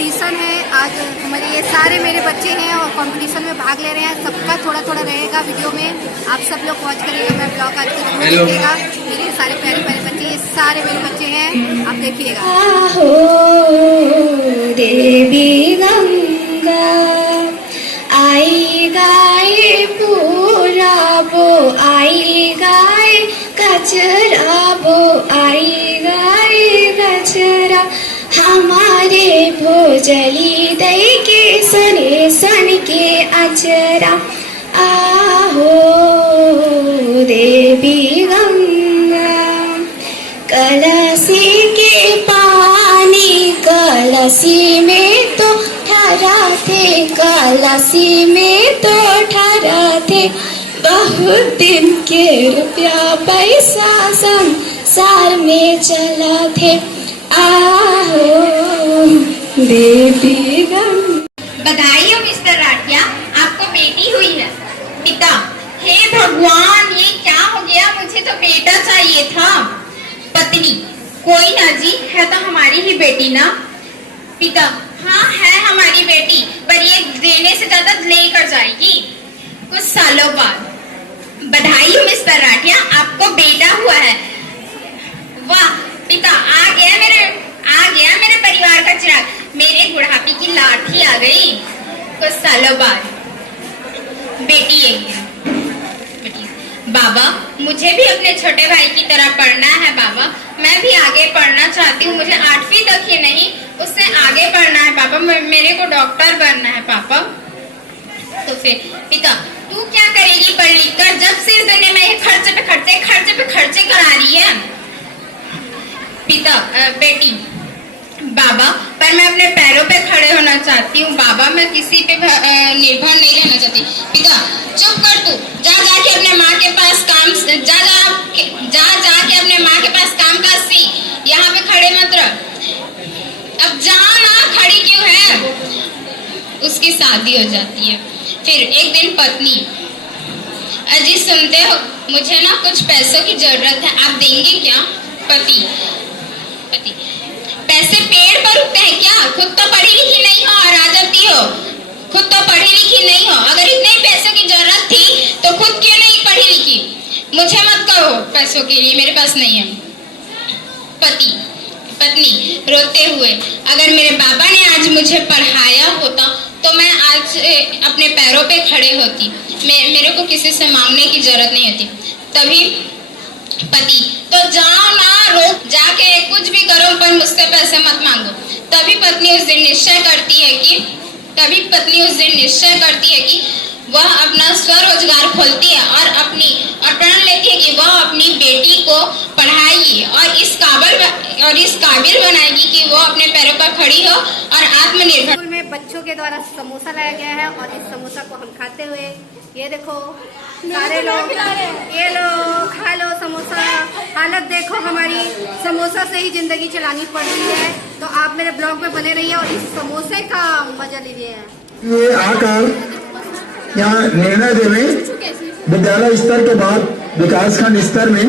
Competition है। आज हमारे ये सारे मेरे बच्चे हैं और कंपटीशन में भाग ले रहे हैं। सबका थोड़ा थोड़ा रहेगा वीडियो में, आप सब लोग वॉच करिएगा। मैं ब्लॉग आज तक देखिएगा। मेरे सारे प्यारे प्यारे बच्चे, ये सारे मेरे बच्चे हैं, आप देखिएगा। आहो देवी गंगा आई गाय पूराबो, आई गाय कचराबो, आई गाय कचरा हमारे भोजली दई के सने सन के अचरा। आहो देवी गंगा कलसी के पानी कलसी में तो ठहरा थे, कलसी में तो ठहरा थे। बहुत दिन के रुपया पैसा संसार में चला थे। आहो देवी गंगा। बधाई हो मिस्टर राठिया, आपको बेटी हुई है। पिता, हे भगवान, ये क्या हो गया? मुझे तो बेटा चाहिए था। पत्नी, कोई ना जी, है तो हमारी ही बेटी ना। पिता, हाँ है हमारी बेटी, पर ये देने से ज्यादा लेकर जाएगी कुछ सालों बाद। बधाई हो मिस्टर राठिया, आपको बेटा हुआ है। वाह पिता, आ गया मेरे परिवार का चिराग। मेरे बुढ़ापे की लाठी आ गई कुछ सालों बाद। बेटी यही है। बाबा, मुझे भी अपने छोटे भाई की तरह पढ़ना है बाबा। मैं भी आगे पढ़ना चाहती हूँ। मुझे 8वीं तक ही नहीं, उससे आगे पढ़ना है पापा। मेरे को डॉक्टर बनना है पापा। तो फिर पिता, तू क्या करेगी पढ़ लिख कर, जब से इस दुनिया में खर्चे पे खर्चे करा रही है? पिता, बेटी, बाबा, पर मैं अपने पैरों पे खड़े होना चाहती हूँ बाबा। मैं किसी पे निर्भर नहीं रहना चाहती। पिता, चुप कर तू। जा जाके अपने माँ के पास काम जाके अपने माँ के पास काम काज सी। यहाँ पे खड़े मत रह। अब जा ना, खड़ी क्यों है? उसकी शादी हो जाती है। फिर एक दिन पत्नी, अजी सुनते हो, मुझे ना कुछ पैसों की जरूरत है, आप देंगे क्या? पति, पैसे पेड़ पर उगते हैं क्या? खुद तो पढ़ी लिखी नहीं हो और आ जाती हो। खुद तो पढ़ी लिखी नहीं हो। अगर इतने पैसों की जरूरत थी तो खुद क्यों नहीं पढ़ी लिखी? मुझे मत कहो पैसों के लिए, मेरे पास नहीं है। पत्नी रोते हुए, अगर मेरे बाबा ने आज मुझे पढ़ाया होता तो मैं आज अपने पैरों पे खड़े होती। मेरे को किसी से मांगने की जरूरत नहीं होती। तभी पति, तो जाओ ना, रोक जाके कुछ भी करो, पर मुझसे पैसे मत मांगो। तभी पत्नी उस दिन निश्चय करती है कि वह अपना स्वरोजगार खोलती है और प्रण लेती है कि वह अपनी बेटी को पढ़ाएगी और इस काबिल बनाएगी कि वो अपने पैरों पर खड़ी हो और आत्मनिर्भर। स्कूल में बच्चों के द्वारा समोसा लाया गया है और इस समोसा को हम खाते हुए, ये देखो सारे लोग, ये लो खा लो समोसा। हालत देखो हमारी, समोसा से ही जिंदगी चलानी पड़ रही है। तो आप मेरे ब्लॉग में बने रहिए और इस समोसे का मजा लीजिए। ये आकर यहाँ निर्णय देने विद्यालय स्तर के बाद विकासखंड स्तर में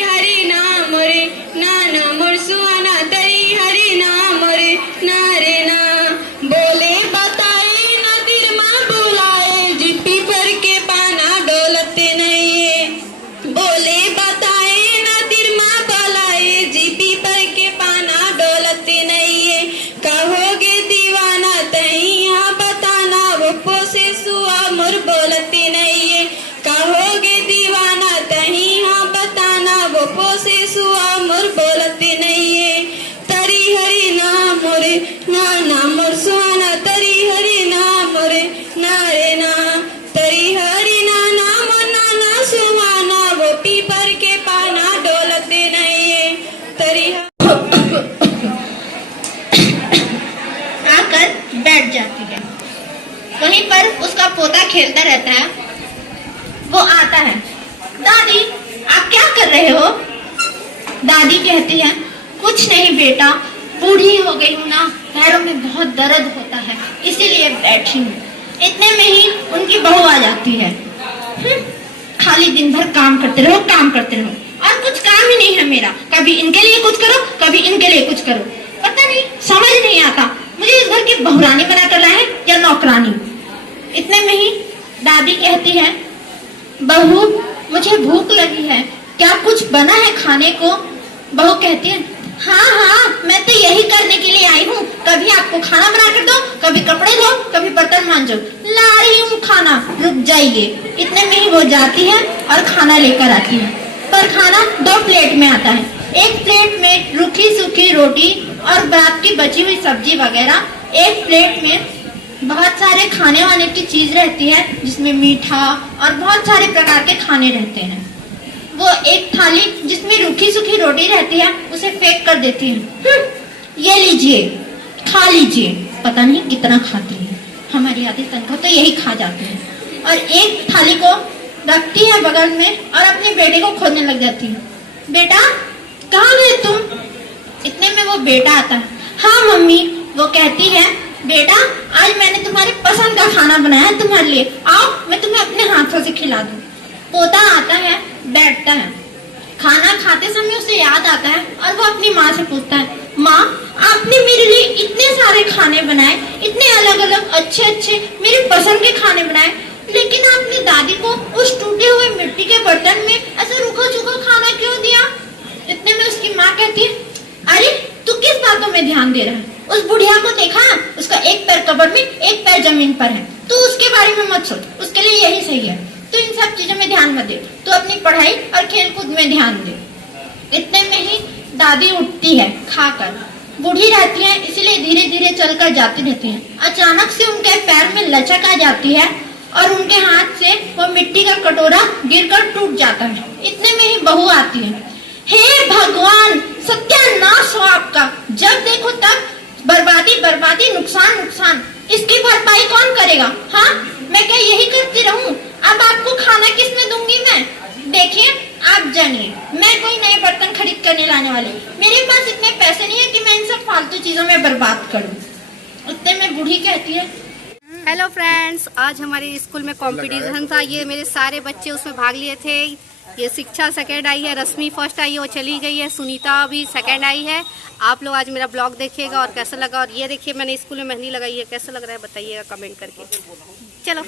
हरि नाम रे नाना मोर सुहाना तरी, हरि नाम रे ना रे ना। बोले बताए नदीर माँ बुलाए, जिट्टी पर के पाना डोलते नहीं। बोले बताए नदीर माँ बुलाए, जिट्टी पर के पाना डोलते नहीं। कहोगे दीवाना तही, हाँ बताना वो पोसे सुआ मोर बोलते नहीं। कहोगे दीवाना तही, हाँ बताना वो पोसे सुआ मोर बोलते नहीं। तरी हरि नाम मोरे नाना मोर सुहाना, तरी हरि नाम मोरे ना रे ना। तरी हरि नाना मोर नाना सुहाना, वो पीपर के पाना डोलते नहीं। तरी आकर बैठ जाती है। वहीं पर उसका पोता खेलता रहता है। वो आता है, दादी आप क्या कर रहे हो? दादी कहती है, कुछ नहीं बेटा, बूढ़ी हो गई हूँ ना, पैरों में बहुत दर्द होता है, इसीलिए बैठी हूँ। इतने में ही उनकी बहू आ जाती है। खाली दिन भर काम करते रहो और कुछ काम ही नहीं है मेरा। कभी इनके लिए कुछ करो, कभी इनके लिए कुछ करो। पता नहीं नहीं, समझ नहीं आता मुझे इस घर की बहुरानी बनाकर लाए हैं या नौकरानी। इतने में ही दादी कहती है, बहू मुझे भूख लगी है, क्या कुछ बना है खाने को? बहू कहती है, हाँ हाँ मैं तो यही करने के लिए आई हूँ, कभी आपको खाना बना कर दो, कभी कपड़े धो, कभी बर्तन मांजो, ला रही हूँ खाना, रुक जाइए। इतने में ही वो जाती है और खाना लेकर आती है, पर खाना 2 प्लेट में आता है। एक प्लेट में रूखी सूखी रोटी और रात की बची हुई सब्जी वगैरह, एक प्लेट में बहुत सारे खाने वाने की चीज रहती है जिसमें मीठा और बहुत सारे प्रकार के खाने रहते हैं। वो एक थाली जिसमें रूखी सूखी रोटी रहती है उसे फेंक कर देती है, ये लीजिए खा लीजिए। पता नहीं कितना खाती है, हमारी आधी तनख्वाह तो यही खा जाती है। और एक थाली को रखती है बगल में और अपने बेटे को खोजने लग जाती है, बेटा कहाँ गए तुम? इतने में वो बेटा आता है, हाँ मम्मी। वो कहती है, बेटा आज मैंने तुम्हारे पसंद का खाना बनाया है तुम्हारे लिए, आओ मैं तुम्हें अपने हाथों से खिला दूं। पोता आता है, बैठता है, खाना खाते समय उसे याद आता है और वो अपनी माँ से पूछता है, माँ आपने मेरे लिए इतने सारे खाने बनाए, इतने अलग अलग अच्छे अच्छे मेरे पसंद के खाने बनाए, लेकिन आपने दादी को उस टूटे हुए मिट्टी के बर्तन में ऐसा रूखा सूखा खाना क्यों दिया? इतने में उसकी माँ कहती है, अरे तू किस बातों में ध्यान दे रहा है? उस बुढ़िया को देखा, उसका एक पैर कब्र में एक पैर जमीन पर है, तू उसके बारे में मत सोच, उसके लिए यही सही है। तू इन सब चीजों में ध्यान मत दे, तू अपनी पढ़ाई और खेल कूद में ध्यान दे। इतने में ही दादी उठती है खाकर, बूढ़ी रहती है इसलिए धीरे धीरे चलकर जाती रहती है। अचानक से उनके पैर में लचक आ जाती है और उनके हाथ से वो मिट्टी का कटोरा गिरकर टूट जाता है। इतने में ही बहू आती है, हे भगवान सत्यानाश हो आपका, जब देखो तब बर्बादी बर्बादी, नुकसान नुकसान, इसकी भरपाई कौन करेगा? हाँ मैं क्या यही करती रहूं? अब आपको खाना किस में दूंगी मैं? देखिए आप जानिए, मैं कोई नए बर्तन खरीद कर नहीं लाने वाली, मेरे पास इतने पैसे नहीं है कि मैं इन सब फालतू चीजों में बर्बाद करूं। उतने में बूढ़ी कहती है, हेलो फ्रेंड्स, आज हमारे स्कूल में कंपटीशन था, ये मेरे सारे बच्चे उसमें भाग लिए थे। ये शिक्षा सेकंड आई है, रश्मि फर्स्ट आई है, वो चली गई है, सुनीता भी सेकंड आई है। आप लोग आज मेरा ब्लॉग देखिएगा और कैसा लगा। और ये देखिए मैंने स्कूल में मेहंदी लगाई है, कैसा लग रहा है बताइएगा कमेंट करके। चलो।